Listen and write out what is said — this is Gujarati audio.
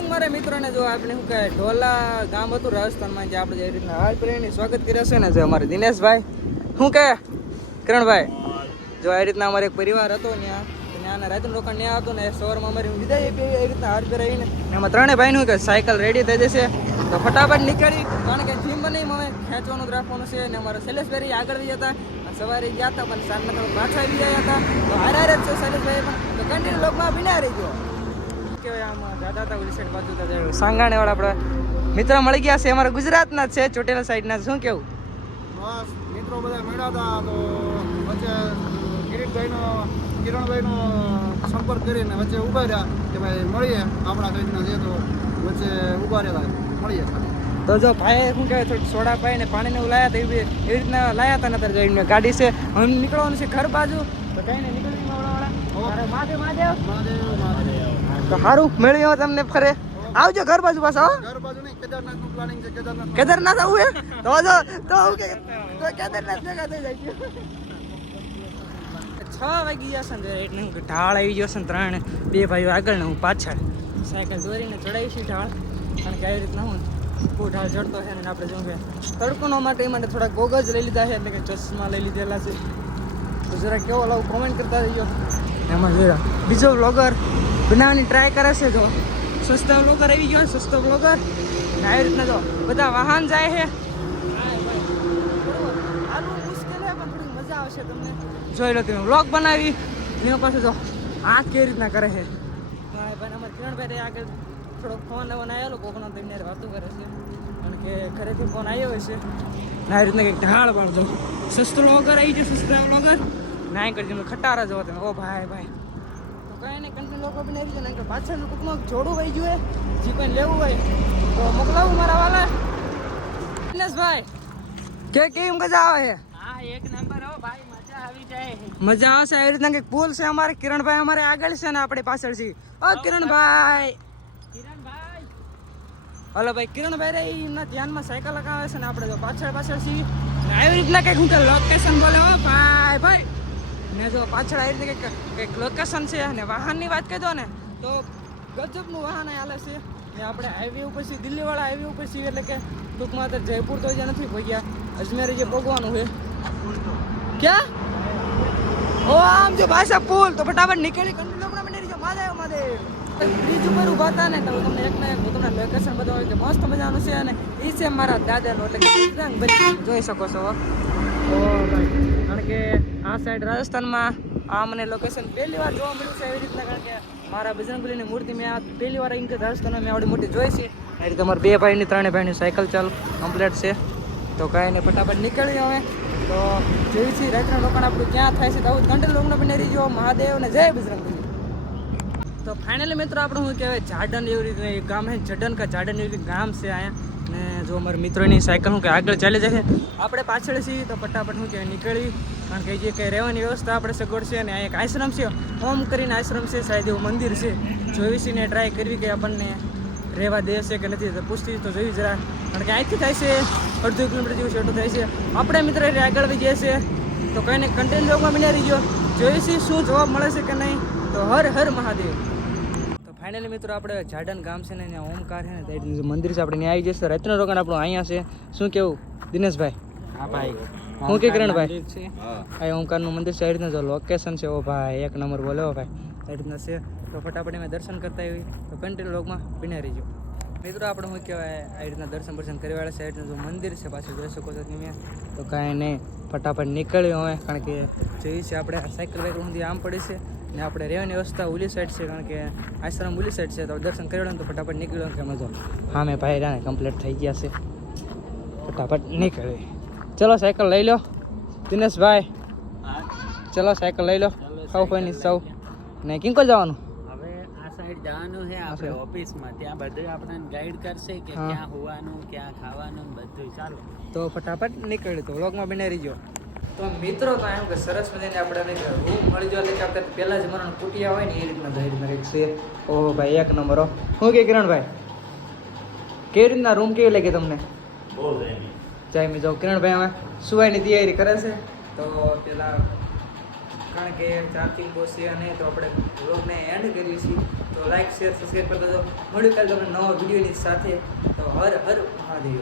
મોર્નિંગ મારે મિત્રોને જો આપણે શું કહે ઢોલા ગામ હતું રાજસ્થાનમાં જે આપણે જે રીતના હાલ પ્રેરણી સ્વાગત કર્યા છે ને જે અમારે દિનેશભાઈ શું કહે કિરણભાઈ જો આ રીતના અમારે એક પરિવાર હતો ત્યાં રાતનું રોકાણ ત્યાં હતું ને સવારમાં અમારી વિદાય એ રીતના હાથ પહેરાવીને એમાં ત્રણેય ભાઈનું કે સાયકલ રેડી થઈ જશે તો ફટાફટ નીકળી કારણ કે જીમ બની હવે ખેંચવાનું જ રાખવાનું છે અને અમારા શૈલેષભાઈ આગળ બી હતા સવારે ગયા હતા પણ સાંજના પાછા આવી ગયા હતા તો હારે જ છે શૈલેષભાઈ પણ તો કન્ટિન્યુ લોકમાં બિના રહી ગયો કેવાય આમાં દાદા હતા ઓલી સાઈડ બાજુ હતા સાંગાણે વાળા આપણા મિત્ર મળી ગયા છે અમારા ગુજરાતના જ છે ચોટીલા સાઈડના શું કેવું બસ મિત્રો બધા મળ્યા હતા તો વચ્ચે કિરણભાઈનો સંપર્ક કરીને વચ્ચે ઊભા રહ્યા કે ભાઈ મળીએ આપણા સાઈડના છે તો વચ્ચે ઊભા રહ્યા મળીએ તો જો ભાઈ શું કહેવાય થોડીક સોડા પાઈ ને પાણીને એવું લાયા હતા એવી રીતના લાયા હતા ને ત્યારે જઈને ગાડી છે હવે નીકળવાનું છે ઘર બાજુ તો કઈ ને નીકળી તો સારું મેળવી આવો તમને ફરે આવજો ઘર બાજુ પાછા ઘર બાજુ નહીં કેદારનાથનું પ્લાનિંગ છે કેદારનાથ આવું હે તો કે કેદારનાથ જગા થઈ જાય 6 વાગી જશે ને એટલે હું ઢાળ આવી ગયો છે ને ત્રણ બે ભાઈઓ આગળ ને હું પાછળ સાયકલ દોરીને ચડાવી છે ઢાળ કારણ કે આવી રીતના હું ખૂબ ઢાળ ચડતો છે ને આપણે શું કે તડકોનો માટે એ માટે થોડાક ગોગજ લઈ લીધા છે એટલે કે ચશ્મા લઈ લીધેલા છે તો જરા કેવો લાવું કોમેન્ટ કરતા રહીજો એમાં જરા બીજો વ્લોગર બનાવવાની ટ્રાય કરે છે જો સસ્તા વ્લોગર આવી ગયો સસ્તો વ્લોગર ને આવી રીતના જો બધા વાહન જાય છે આનું મુશ્કેલ છે પણ થોડી મજા આવશે તમને જોઈ લો તમે વ્લોગ બનાવી એના પાસે જો આ કેવી રીતના કરે છે ભાઈ ભાઈ અમારે કિરણભાઈ આગળ થોડો ફોન આવેલો કોકનો તેમને વાતો કરે છે કારણ કે ઘરેથી ફોન આવ્યો હોય છે ને આવી રીતના કંઈક ઢાળ પાડતો સસ્તો વ્લોગર આવી ગયો સસ્તા વ્લોગર ના કરજો ખટારા જો તમે ઓ ભાઈ ભાઈ તો કઈ નહીં કન્ટિન્યુ લોકો બી આવી જાય કે પાછળનું ટૂંકમાં જોડું વહી જોઈએ જે કોઈ લેવું હોય તો મોકલાવું મારા વાલા દિનેશભાઈ કેમ મજા આવે છે હા એક નંબર હો ભાઈ મજા આવી જાય મજા આવશે એવી રીતના કંઈક પુલ છે અમારે કિરણભાઈ અમારે આગળ છે ને આપણે પાછળ છે ઓ કિરણભાઈ હલો ભાઈ કિરણભાઈ રે એમના ધ્યાનમાં સાયકલ લગાવે છે ને આપણે જો પાછળ છીએ આવી રીતના કંઈક હું લોકેશન બોલે હો ભાઈ ભાઈ ને જો પાછળ આવી રીતે કંઈક લોકેશન છે અને વાહનની વાત કહી દો ને તો ગજબનું વાહન હાલે છે ને આપણે હાઈવે ઉપર છીએ દિલ્હીવાળા હાઈવે ઉપર છીએ એટલે કે ટૂંકમાં તો જયપુર તો જ્યાં નથી પહોંચ્યા અજમેર જે પહોંચવાનું છે ક્યાં ઓ આમ જો ભાષા પુલ તો ફટાફટ નીકળી કંટ્રોલ આપણે બની રહ્યો મહાદેવ બ્રિજ ઉપર ઉભા હતા ને તો તમને એક ને એક તમને લોકેશન બધું હોય કે મસ્ત મજાનું છે અને એ છે મારા દાદાનું એટલે કે બજરંગબલી જોઈ શકો છો ઓ ભાઈ કારણ કે આ સાઈડ રાજસ્થાનમાં આ મને લોકેશન પહેલી વાર જોવા મળ્યું છે એવી રીતના કારણ કે મારા બજરંગબલીની મૂર્તિ મેં આ પહેલી વાર રાજસ્થાનમાં મેં આવડી મોટી જોઈ છે એ રીતે અમારા બે ભાઈની ત્રણેય ભાઈની સાયકલ ચાલુ કમ્પ્લીટ છે તો કાંઈ ને ફટાફટ નીકળી હવે તો જોઈ છીએ રાત્રના રોકાણ આપણું ક્યાં થાય છે તો આવું કંટ્રોલ લોકોને બની રહી ગયો મહાદેવ ને જય બજરંગબલી તો ફાઇનલી મિત્રો આપણે શું કહેવાય જાડન એવી રીતે ગામ છે જડન કા જાડન એવી ગામ છે અહીંયા ને જો અમારા મિત્રોની સાયકલ શું કે આગળ ચાલી જાય છે આપણે પાછળ છીએ તો ફટાફટ શું કહેવાય નીકળી કારણ કે જે કંઈ રહેવાની વ્યવસ્થા આપણે સગવડ છે અને અહીંયા એક આશ્રમ છે ઓમ કરીને આશ્રમ છે શાયદ એવું મંદિર છે જોઈસીને ટ્રાય કરવી કે આપણને રહેવા દે છે કે નથી તો પૂછતી તો જોઈ જરા કારણ કે અહીંથી થાય છે 1.5 કિલોમીટર જેવું છેટું થાય છે આપણે મિત્રો આગળ વધી જાય છે તો કંઈ ને કન્ટેન્ટ જોગમાં બની રહી ગયો જોઈશી શું જવાબ મળે છે કે નહીં તો હર હર મહાદેવ ફાઇનલી મિત્રો આપણે જાડન ગામ છે ને ત્યાં ઓમકાર છે ને ત્યાં મંદિર છે આપણે ત્યાં આવી જશે રાતનો રોકાણ આપણું અહીંયા છે શું કેવું દિનેશભાઈ હા ભાઈ હું કે કિરણભાઈ આ ઓમકારનું મંદિર છે આ રીતના જો લોકેશન છે ઓ ભાઈ એક નંબર બોલે ઓ ભાઈ આ રીતના છે તો ફટાફટ અમે દર્શન કરતા આવી તો કન્ટિન્યુ લોકમાં બિના રહીજો મિત્રો આપણે શું કહેવાય આ રીતના દર્શન કરી વાળા છે આ રીતના જો મંદિર છે પાછળ જોઈ શકો છો તમે તો કાંઈ નહીં ફટાફટ નીકળ્યો હવે કારણ કે જોઈએ છે આપણે સાયકલ વાયકલ સુધી આમ પડી છે ને આપણે રહેવાની વ્યવસ્થા ઓલી સાઈડ છે કારણ કે આશ્રમ ઓલી સાઈડ છે તો દર્શન કરી તો ફટાફટ નીકળ્યો કે મજો હા મેં ભાઈ રાને કમ્પ્લીટ થઈ ગયા છે ફટાફટ નીકળી ચલો સાયકલ લઈ લો દિનેશભાઈ ચલો સાયકલ લઈ લો સૌ કોઈની સૌ ને કિંકો જવાનું હવે આ સાઈડ જવાનું છે આપણે ઓફિસમાં ત્યાં બધું આપણને ગાઈડ કરશે કે ક્યાં હોવાનું ક્યાં ખાવાનું બધું ચાલો તો ફટાફટ નીકળી તો વ્લોગમાં બની રહીજો તો મિત્રો તો એમ કે સરસ મજાની આપણે રૂમ મળી જાય એટલે કે આપણે પહેલાં જ મરણ કુટિયા હોય ને એ રીતના ધૈર્ય કંઈક છે ઓહો ભાઈ એક નંબર હો શું કે કિરણભાઈ કેવી રીતના રૂમ કેવી લાગી તમને બહુ જય મેં જાઉં કિરણભાઈ અમે સુવાઈની તૈયારી કરે છે તો પેલા કારણ કે ચાર્જિંગ પોસે અને તો આપણે વ્લોગને એન્ડ કરીએ છીએ. તો લાઈક શેર સબસ્ક્રાઈબ કરી દેજો. મળ્યું કાલે તમને નવા વિડીયોની સાથે. તો હર હર મહાદેવ.